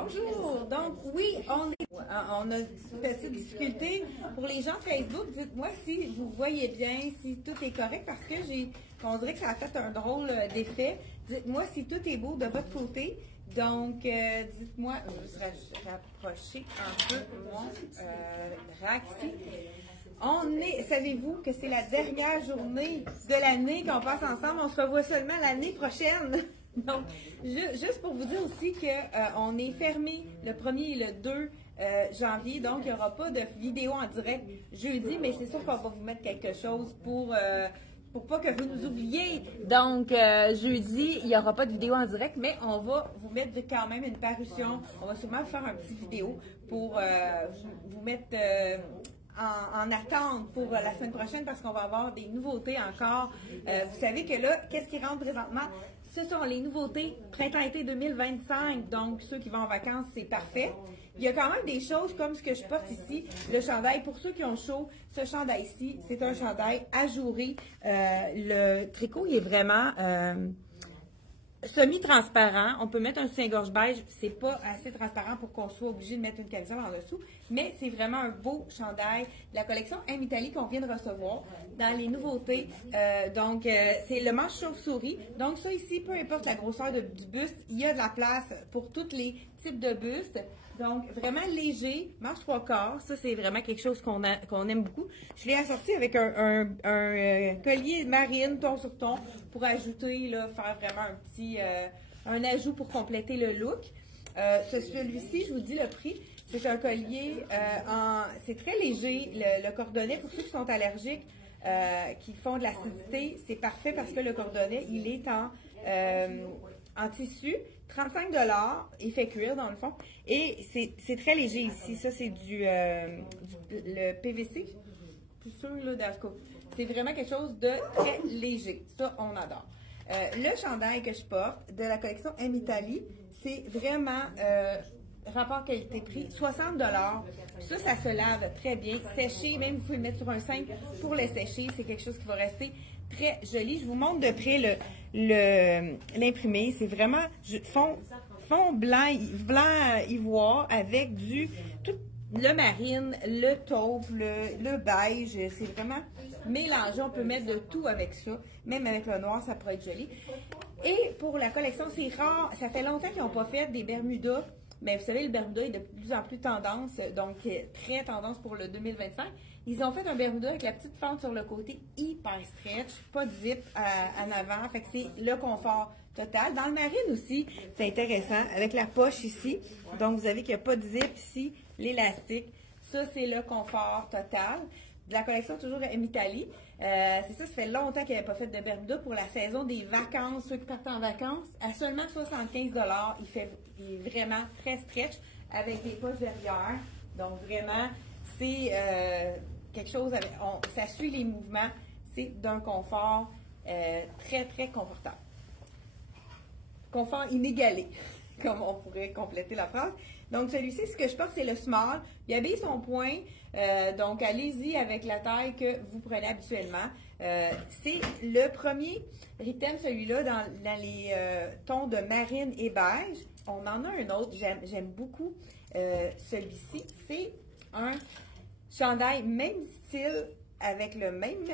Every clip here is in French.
Bonjour! Donc, oui, on a une petite difficulté. Pour les gens de Facebook, dites-moi si vous voyez bien, si tout est correct, parce que on dirait que ça a fait un drôle d'effet. Dites-moi si tout est beau de votre côté. Donc, dites-moi, je vais rapprocher un peu mon rack ici. Savez-vous que c'est la dernière journée de l'année qu'on passe ensemble? On se revoit seulement l'année prochaine. Donc, juste pour vous dire aussi qu'on est fermé le 1er et le 2 janvier, donc il n'y aura pas de vidéo en direct jeudi, mais c'est sûr qu'on va vous mettre quelque chose pour pas que vous nous oubliez. Donc, jeudi, il n'y aura pas de vidéo en direct, mais on va vous mettre quand même une parution. On va sûrement vous faire une petite vidéo pour vous mettre en attente pour la semaine prochaine parce qu'on va avoir des nouveautés encore. Vous savez que là, qu'est-ce qui rentre présentement? Ce sont les nouveautés printemps-été 2025. Donc, ceux qui vont en vacances, c'est parfait. Il y a quand même des choses comme ce que je porte ici, le chandail. Pour ceux qui ont chaud, ce chandail-ci, c'est un chandail ajouré. Le tricot, il est vraiment semi-transparent. On peut mettre un soutien-gorge beige. C'est pas assez transparent pour qu'on soit obligé de mettre une camisole en dessous. Mais c'est vraiment un beau chandail de la collection M Italie qu'on vient de recevoir dans les nouveautés. Donc, c'est le manche chauve-souris. Donc, ça ici, peu importe la grosseur du buste, il y a de la place pour tous les types de bustes. Donc, vraiment léger, manche 3/4. Ça, c'est vraiment quelque chose qu'on aime beaucoup. Je l'ai assorti avec un collier marine, ton sur ton, pour ajouter, là, faire vraiment un ajout pour compléter le look. Celui-ci, je vous dis le prix. C'est un collier c'est très léger. Le cordonnet, pour ceux qui sont allergiques, qui font de l'acidité, c'est parfait parce que le cordonnet, il est en tissu. 35 $, il fait cuir dans le fond. Et c'est très léger ici. Ça, c'est le PVC. Plus sûr, là, d'Asco. C'est vraiment quelque chose de très léger. Ça, on adore. Le chandail que je porte de la collection M Italie, c'est vraiment rapport qualité-prix, 60 $. Ça se lave très bien. Séché, même vous pouvez le mettre sur un cintre pour le sécher. C'est quelque chose qui va rester très joli. Je vous montre de près l'imprimé. C'est vraiment fond blanc ivoire avec le marine, le taupe, le beige. C'est vraiment mélangé. On peut mettre de tout avec ça. Même avec le noir, ça pourrait être joli. Et pour la collection, c'est rare. Ça fait longtemps qu'ils n'ont pas fait des Bermudas. Mais vous savez, le Bermuda est de plus en plus tendance, donc très tendance pour le 2025. Ils ont fait un Bermuda avec la petite fente sur le côté, hyper stretch, pas de zip en avant, fait que c'est le confort total. Dans le marine aussi, c'est intéressant, avec la poche ici, donc vous avez qu'il n'y a pas de zip ici, l'élastique, ça c'est le confort total. De la collection toujours M Italie. C'est ça fait longtemps qu'il n'y avait pas fait de Bermuda pour la saison des vacances, ceux qui partent en vacances, à seulement 75 $. Il est vraiment très stretch avec des poches derrière. Donc vraiment, c'est quelque chose, ça suit les mouvements, c'est d'un confort très, très confortable. Confort inégalé, comme on pourrait compléter la phrase. Donc, celui-ci, ce que je porte, c'est le small. Il habille son point. Donc, allez-y avec la taille que vous prenez habituellement. C'est le premier item, celui-là, dans les tons de marine et beige. On en a un autre. J'aime beaucoup celui-ci. C'est un chandail même style, avec le même...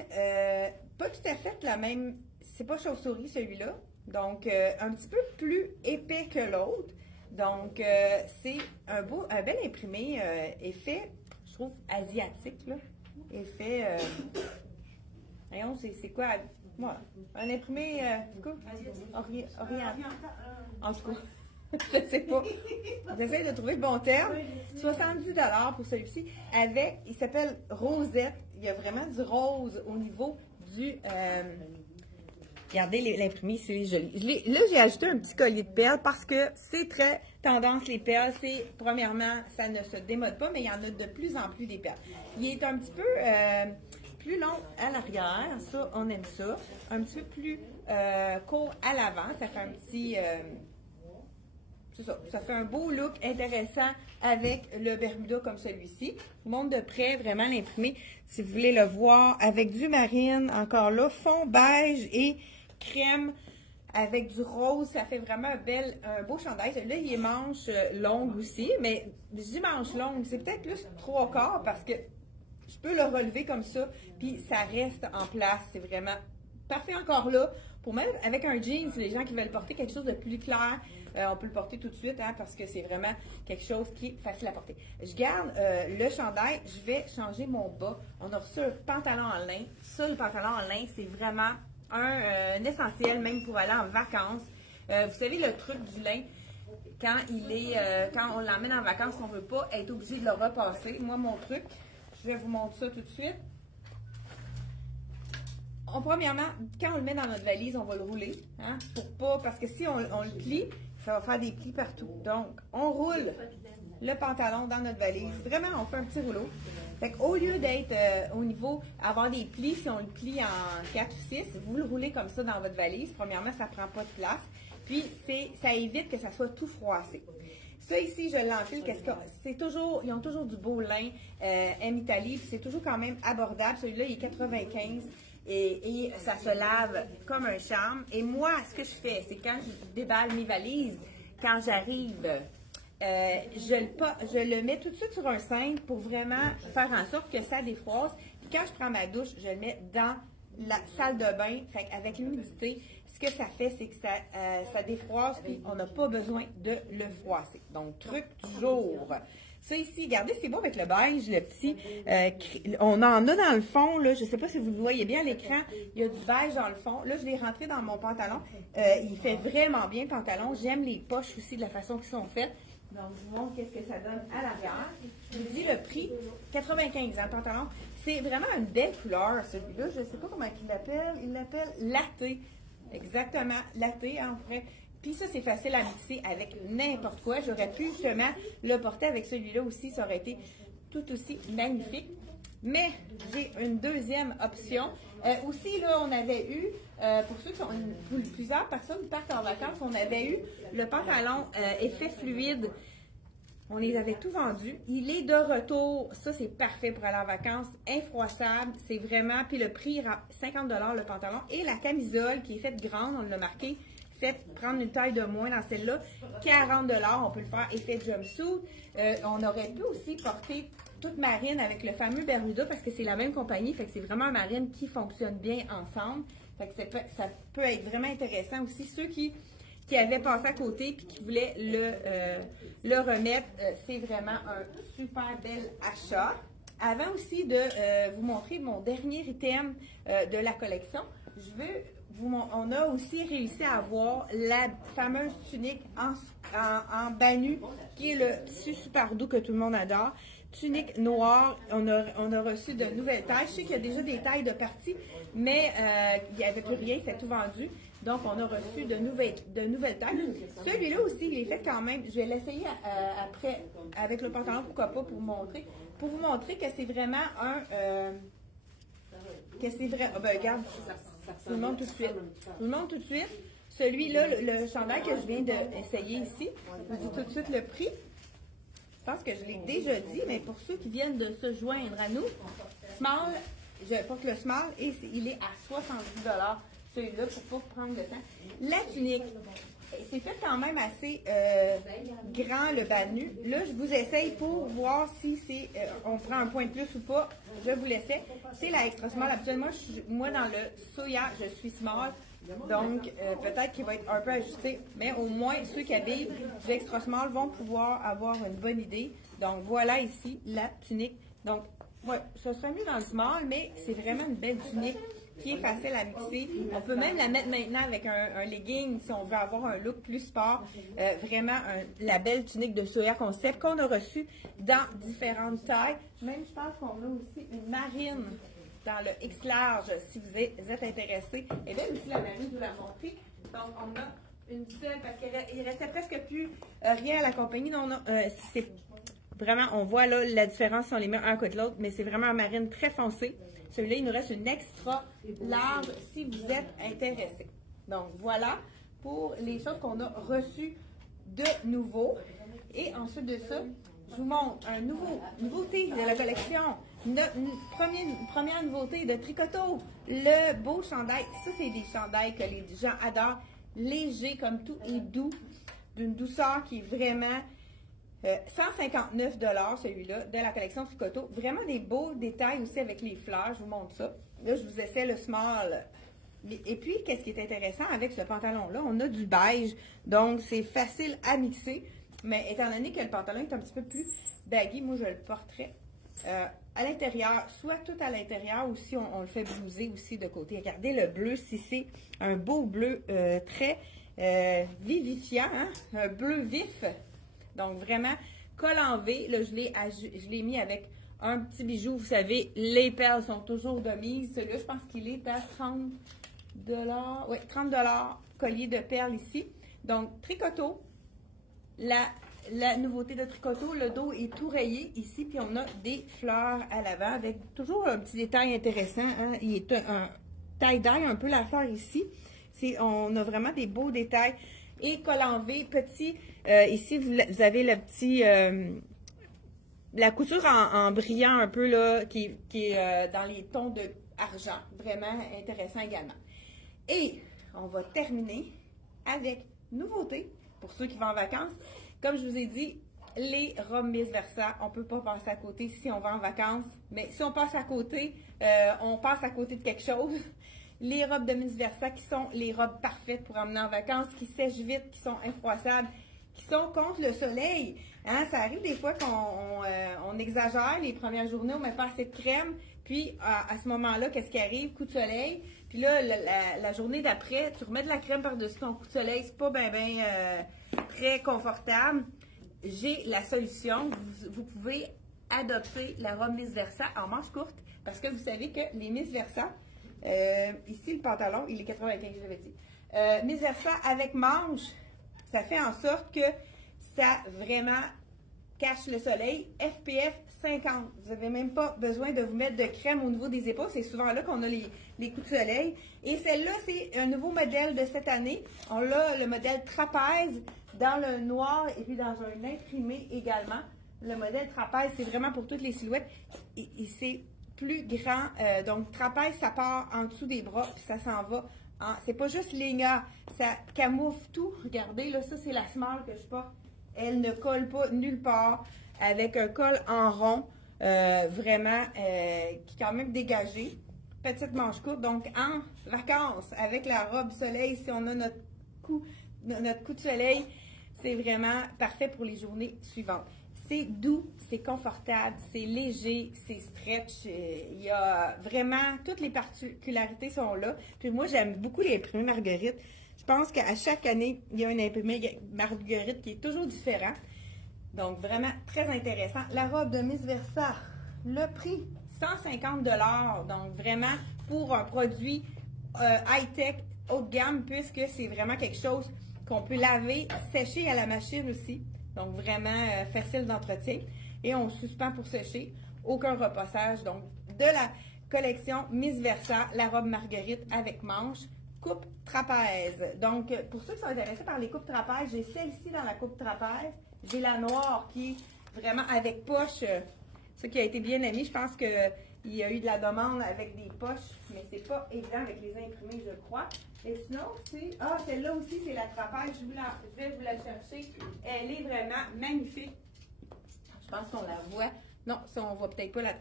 pas tout à fait la même... C'est pas chauve-souris, celui-là. Donc, un petit peu plus épais que l'autre. Donc, c'est un bel imprimé, effet, je trouve, asiatique, là. Effet, voyons, c'est quoi? Moi, un imprimé, oriental. En tout cas, je ne sais pas. J'essaie de trouver le bon terme. 70 $ pour celui-ci. Il s'appelle Rosette. Il y a vraiment du rose au niveau du... Regardez l'imprimé, c'est joli. Là, j'ai ajouté un petit collier de perles parce que c'est très tendance, les perles. Premièrement, ça ne se démode pas, mais il y en a de plus en plus des perles. Il est un petit peu plus long à l'arrière. Ça, on aime ça. Un petit peu plus court à l'avant. Ça fait un petit... c'est ça. Ça fait un beau look intéressant avec le Bermuda comme celui-ci. Je vous montre de près vraiment l'imprimé. Si vous voulez le voir avec du marine, encore là, fond beige et crème avec du rose. Ça fait vraiment un beau chandail. Là, il est manche longue aussi, mais je dis manche longue, c'est peut-être plus 3/4 parce que je peux le relever comme ça, puis ça reste en place. C'est vraiment parfait encore là. Pour même avec un jeans, les gens qui veulent porter quelque chose de plus clair, on peut le porter tout de suite parce que c'est vraiment quelque chose qui est facile à porter. Je garde le chandail, je vais changer mon bas. On a reçu un pantalon en lin. Ça, le pantalon en lin, c'est vraiment un essentiel, même pour aller en vacances. Vous savez, le truc du lin, quand on l'emmène en vacances, on ne veut pas être obligé de le repasser. Moi, mon truc, je vais vous montrer ça tout de suite. Premièrement, quand on le met dans notre valise, on va le rouler, parce que si on le plie, ça va faire des plis partout. Donc, on roule le pantalon dans notre valise. Vraiment, on fait un petit rouleau. Fait qu'au lieu d'être avoir des plis, si on le plie en 4 ou 6, vous le roulez comme ça dans votre valise. Premièrement, ça ne prend pas de place. Puis, ça évite que ça soit tout froissé. Ça ici, je l'enfile, ils ont toujours du beau lin M Italie, puis c'est toujours quand même abordable. Celui-là, il est 95. Et ça se lave comme un charme. Et moi, ce que je fais, c'est quand je déballe mes valises, quand j'arrive, je le mets tout de suite sur un cintre pour vraiment faire en sorte que ça défroisse. Puis quand je prends ma douche, je le mets dans la salle de bain. Fait avec l'humidité, ce que ça fait, c'est que ça défroisse, puis on n'a pas besoin de le froisser. Donc, truc du jour. Ça ici, regardez, c'est beau avec le beige, le petit. On en a dans le fond, là, je ne sais pas si vous le voyez bien à l'écran, il y a du beige dans le fond. Là, je l'ai rentré dans mon pantalon. Il fait vraiment bien le pantalon. J'aime les poches aussi de la façon qu'ils sont faites. Donc, je vous montre qu'est-ce que ça donne à l'arrière. Je vous dis le prix, 95 le pantalon. C'est vraiment une belle couleur, celui-là. Je ne sais pas comment il l'appelle. Il l'appelle latte. Exactement, latte, en vrai. Puis ça, c'est facile à mixer avec n'importe quoi. J'aurais pu justement le porter avec celui-là aussi. Ça aurait été tout aussi magnifique. Mais j'ai une deuxième option. Aussi, là, on avait eu, pour ceux qui sont, pour plusieurs personnes qui partent en vacances, on avait eu le pantalon effet fluide. On les avait tous vendus. Il est de retour. Ça, c'est parfait pour aller en vacances. Infroissable. C'est vraiment, puis le prix, 50 $ le pantalon. Et la camisole qui est faite grande, on l'a marqué. Faites prendre une taille de moins dans celle-là, 40 $, on peut le faire effet jumpsuit. On aurait pu aussi porter toute marine avec le fameux Bermuda parce que c'est la même compagnie, fait que c'est vraiment un marine qui fonctionne bien ensemble. Fait que ça peut être vraiment intéressant aussi. Ceux qui avaient passé à côté et qui voulaient le remettre, c'est vraiment un super bel achat. Avant aussi de vous montrer mon dernier item de la collection, on a aussi réussi à avoir la fameuse tunique en banu, qui est le tissu super doux que tout le monde adore. Tunique noire, on a reçu de nouvelles tailles. Je sais qu'il y a déjà des tailles de partie, mais il n'y avait plus rien, c'est tout vendu. Donc, on a reçu de nouvelles tailles. Celui-là aussi, il est fait quand même. Je vais l'essayer après avec le pantalon, pourquoi pas, pour vous montrer que c'est vraiment regarde. Je vous le montre tout de suite. Je vous le montre tout de suite. Celui-là, le chandail que je viens d'essayer ici, je vous dis tout de suite le prix. Je pense que je l'ai déjà dit, mais pour ceux qui viennent de se joindre à nous, small, je porte le small et il est à 70 $. Celui-là, pour pas prendre le temps. La tunique, c'est fait quand même assez grand, le bas nu. Là, je vous essaye pour voir si on prend un point de plus ou pas. Je vous laissais. C'est la extra small. Habituellement, moi, dans le soya, je suis small. Donc, peut-être qu'il va être un peu ajusté. Mais au moins, ceux qui habillent du extra small vont pouvoir avoir une bonne idée. Donc, voilà ici la tunique. Donc, ouais, ça sera mieux dans le small, mais c'est vraiment une belle tunique qui est facile à mixer. On peut même la mettre maintenant avec un legging si on veut avoir un look plus sport. Vraiment, la belle tunique de soya concept qu'on a reçue dans différentes tailles. Même, je pense qu'on a aussi une marine dans le X large si vous êtes intéressé. Et là aussi, la marine, je vous la montrer. Donc, on a une seule, parce qu'il restait presque plus rien à la compagnie. C'est vraiment, on voit là la différence si on les met un à côté de l'autre, mais c'est vraiment un marine très foncé. Celui-là, il nous reste une extra large si vous êtes intéressé. Donc, voilà pour les choses qu'on a reçues de nouveau. Et ensuite de ça, je vous montre un nouveauté de la collection. Une première nouveauté de Tricoto. Le beau chandail. Ça, c'est des chandails que les gens adorent. léger comme tout et doux, d'une douceur qui est vraiment 159 $ celui-là, de la collection Tricoto. Vraiment des beaux détails aussi avec les fleurs, je vous montre ça. Là, je vous essaie le small. Et puis, qu'est-ce qui est intéressant avec ce pantalon-là? On a du beige, donc c'est facile à mixer. Mais étant donné que le pantalon est un petit peu plus baggy, moi, je le porterais à l'intérieur, soit tout à l'intérieur, ou si on le fait blouser aussi de côté. Regardez le bleu, si c'est un beau bleu très vivifiant, hein? Un bleu vif. Donc, vraiment, col en V. Là, je l'ai mis avec un petit bijou. Vous savez, les perles sont toujours de mise. Celui-là, je pense qu'il est à 30 $. Oui, 30 $, collier de perles ici. Donc, Tricoto. La nouveauté de Tricoto, le dos est tout rayé ici, puis on a des fleurs à l'avant avec toujours un petit détail intéressant. Hein? Il est un tie-dye, un peu la fleur ici. On a vraiment des beaux détails. Et col en V, petit. Ici, vous avez le petit... la couture en brillant un peu, là, qui est dans les tons de argent. Vraiment intéressant également. Et on va terminer avec nouveauté pour ceux qui vont en vacances. Comme je vous ai dit, les robes Miss Versa, on ne peut pas passer à côté si on va en vacances. Mais si on passe à côté, on passe à côté de quelque chose. Les robes de Miss Versa qui sont les robes parfaites pour emmener en vacances, qui sèchent vite, qui sont infroissables, qui sont contre le soleil. Hein, ça arrive des fois qu'on exagère les premières journées, on ne met pas assez de crème. Puis, à ce moment-là, qu'est-ce qui arrive? Coup de soleil. Puis là, la journée d'après, tu remets de la crème par-dessus ton coup de soleil. C'est pas très confortable. J'ai la solution. Vous pouvez adopter la robe Miss Versa en manche courte. Parce que vous savez que les Miss Versa, ici, le pantalon, il est 95, je l'avais dit. Miss Versa avec manche, ça fait en sorte que ça vraiment cache le soleil. FPF 50. Vous n'avez même pas besoin de vous mettre de crème au niveau des épaules. C'est souvent là qu'on a les coups de soleil. Et celle-là, c'est un nouveau modèle de cette année. On a le modèle trapèze dans le noir et puis dans un imprimé également. Le modèle trapèze, c'est vraiment pour toutes les silhouettes. Et c'est plus grand. Donc, trapèze, ça part en dessous des bras puis ça s'en va. C'est pas juste léga. Ça camoufle tout. Regardez, là, ça, c'est la small que je porte. Elle ne colle pas nulle part, avec un col en rond, vraiment, qui est quand même dégagé. Petite manche courte, donc en vacances, avec la robe soleil, si on a notre coup de soleil, c'est vraiment parfait pour les journées suivantes. C'est doux, c'est confortable, c'est léger, c'est stretch. Il y a vraiment, toutes les particularités sont là. Puis moi, j'aime beaucoup les imprimés Marguerite. Je pense qu'à chaque année, il y a un imprimé Marguerite qui est toujours différent. Donc, vraiment très intéressant. La robe de Miss Versa, le prix, 150 $. Donc, vraiment, pour un produit high-tech, haut de gamme, puisque c'est vraiment quelque chose qu'on peut laver, sécher à la machine aussi. Donc, vraiment facile d'entretien. Et on suspend pour sécher. Aucun repassage. Donc, de la collection Miss Versa, la robe Marguerite avec manche. Coupe trapèze. Donc, pour ceux qui sont intéressés par les coupes trapèze, j'ai celle-ci dans la coupe trapèze. J'ai la noire qui est vraiment avec poche. Ce qui a été bien aimé. Je pense qu'il y a eu de la demande avec des poches, mais c'est pas évident avec les imprimés, je crois. Et sinon, c'est... Ah, celle-là aussi, c'est la trapèze. Je vais vous la chercher. Elle est vraiment magnifique. Je pense qu'on la voit. Non, ça, on voit peut-être pas la...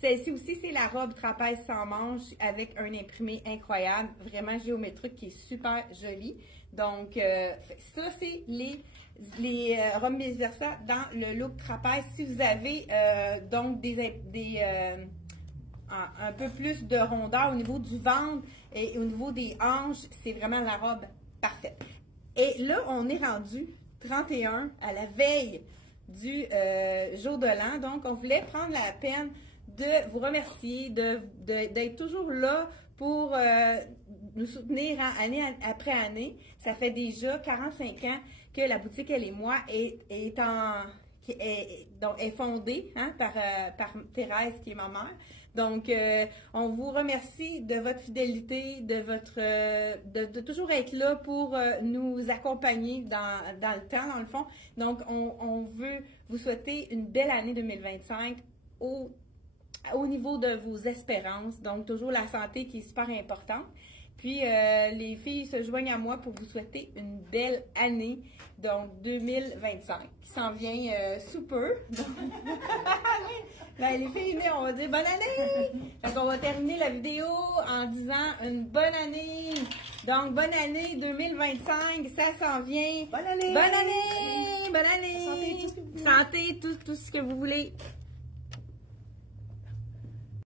Celle-ci aussi, c'est la robe trapèze sans manche avec un imprimé incroyable, vraiment géométrique qui est super joli. Donc, ça, c'est les robes Miss Versa dans le look trapèze. Si vous avez donc un peu plus de rondeur au niveau du ventre et au niveau des hanches, c'est vraiment la robe parfaite. Et là, on est rendu 31 à la veille du jour de l'an. Donc, on voulait prendre la peine de vous remercier, d'être toujours là pour nous soutenir année après année. Ça fait déjà 45 ans que la boutique Elle et moi est fondée hein, par Thérèse, qui est ma mère. Donc, on vous remercie de votre fidélité, de toujours être là pour nous accompagner dans le temps, dans le fond. Donc, on veut vous souhaiter une belle année 2025 au niveau de vos espérances. Donc, toujours la santé qui est super importante. Puis, les filles se joignent à moi pour vous souhaiter une belle année, donc 2025, qui s'en vient sous peu. Donc, ben, les filles, on va dire bonne année! Donc, on va terminer la vidéo en disant une bonne année. Donc, bonne année 2025, ça s'en vient. Bonne année! Bonne année! Bonne année! Santé, tout ce que vous voulez. Santé, tout ce que vous voulez.